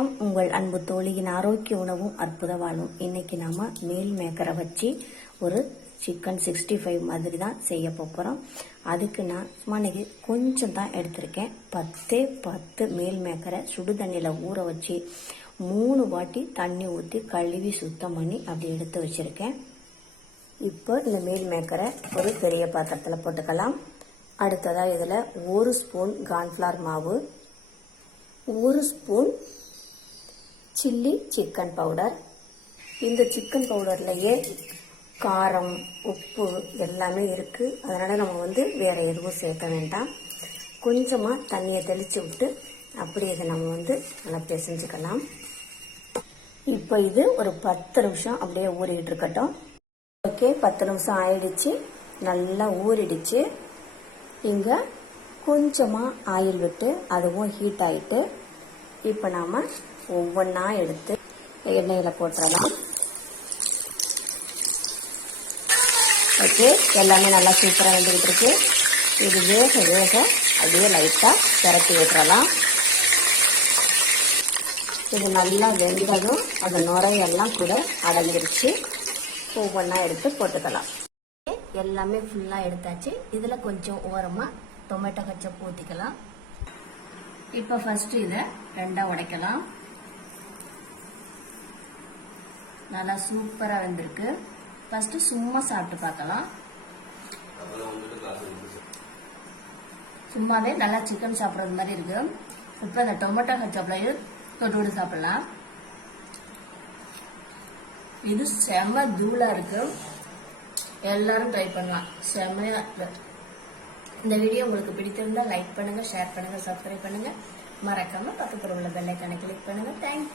உங்கள் அன்பு தோழியின் ஆரோக்கிய உணவும் அற்புத வாழ்வும். இன்னைக்கு நாம மீல் மேக்கரை வச்சு ஒரு சிக்கன் 65 மாதிரி தான் செய்ய போகிறோம். அதுக்கு நான் சும்மா இன்னைக்கு கொஞ்சம் தான் எடுத்திருக்கேன். 10 மீல் மேக்கரை சுடு தண்ணியில் ஊற வச்சு 3 வாட்டி தண்ணி ஊற்றி கழுவி சுத்தம் பண்ணி அப்படி எடுத்து வச்சிருக்கேன். இப்போ இந்த மீல் மேக்கரை ஒரு பெரிய பாத்திரத்தில் போட்டுக்கலாம். அடுத்ததாக இதில் 1 ஸ்பூன் கார்ன்ஃப்ளவர் மாவு, 1 ஸ்பூன் சில்லி சிக்கன் பவுடர். இந்த சிக்கன் பவுடர்லேயே காரம், உப்பு எல்லாமே இருக்குது. அதனால் நம்ம வேறு எதுவும் சேர்க்க வேண்டாம். கொஞ்சமாக தண்ணியை தெளித்து விட்டு அப்படி இதை நம்ம நல்லா பிசைஞ்சுக்கலாம். இப்போ இது ஒரு 10 நிமிஷம் அப்படியே ஊறிட்டு இருக்கட்டும். ஓகே, 10 நிமிஷம் ஆயிடுச்சு, நல்லா ஊறிடுச்சு. இங்கே கொஞ்சமாக ஆயில் விட்டு அதுவும் ஹீட் ஆகிட்டு இப்போ நாம் ஒவ்வொன்றா எடுத்து எண்ணெயில் போட்டுடலாம். ஓகே, எல்லாமே நல்லா சூப்பராக வந்துக்கிட்டு இருக்கு. இது வேக வேக அப்படியே லைட்டாக திரட்டி விட்டுறலாம். இது நல்லா வெந்ததும் அந்த நுரையெல்லாம் கூட அடங்கிருச்சு. ஒவ்வொன்றா எடுத்து போட்டுக்கலாம். எல்லாமே ஃபுல்லாக எடுத்தாச்சு. இதில் கொஞ்சம் ஓரமாக டொமேட்டோ கெச்சப் ஊற்றிக்கலாம். இப்போ ஃபர்ஸ்ட் இதை 2ஆ உடைக்கலாம். நல்லா சூப்பராக வந்திருக்கு. ஃபர்ஸ்ட் சும்மா சாப்பிட்டு பார்க்கலாம். சும்மாவே நல்லா சிக்கன் சாப்பிட்றது மாதிரி இருக்கு. இப்போ இந்த டொமேட்டோ கெச்சப்லையும் தொட்டு சாப்பிடலாம். இது செம்ம தூளா இருக்கு. எல்லாரும் ட்ரை பண்ணலாம். செம்மையா இருக்கு. இந்த வீடியோ உங்களுக்கு பிடித்திருந்தா லைக் பண்ணுங்க, ஷேர் பண்ணுங்க, சப்ஸ்கிரைப் பண்ணுங்க. மறக்காம பக்கத்துல உள்ள பெல் ஐகானை கிளிக் பண்ணுங்க. தேங்க்யூ.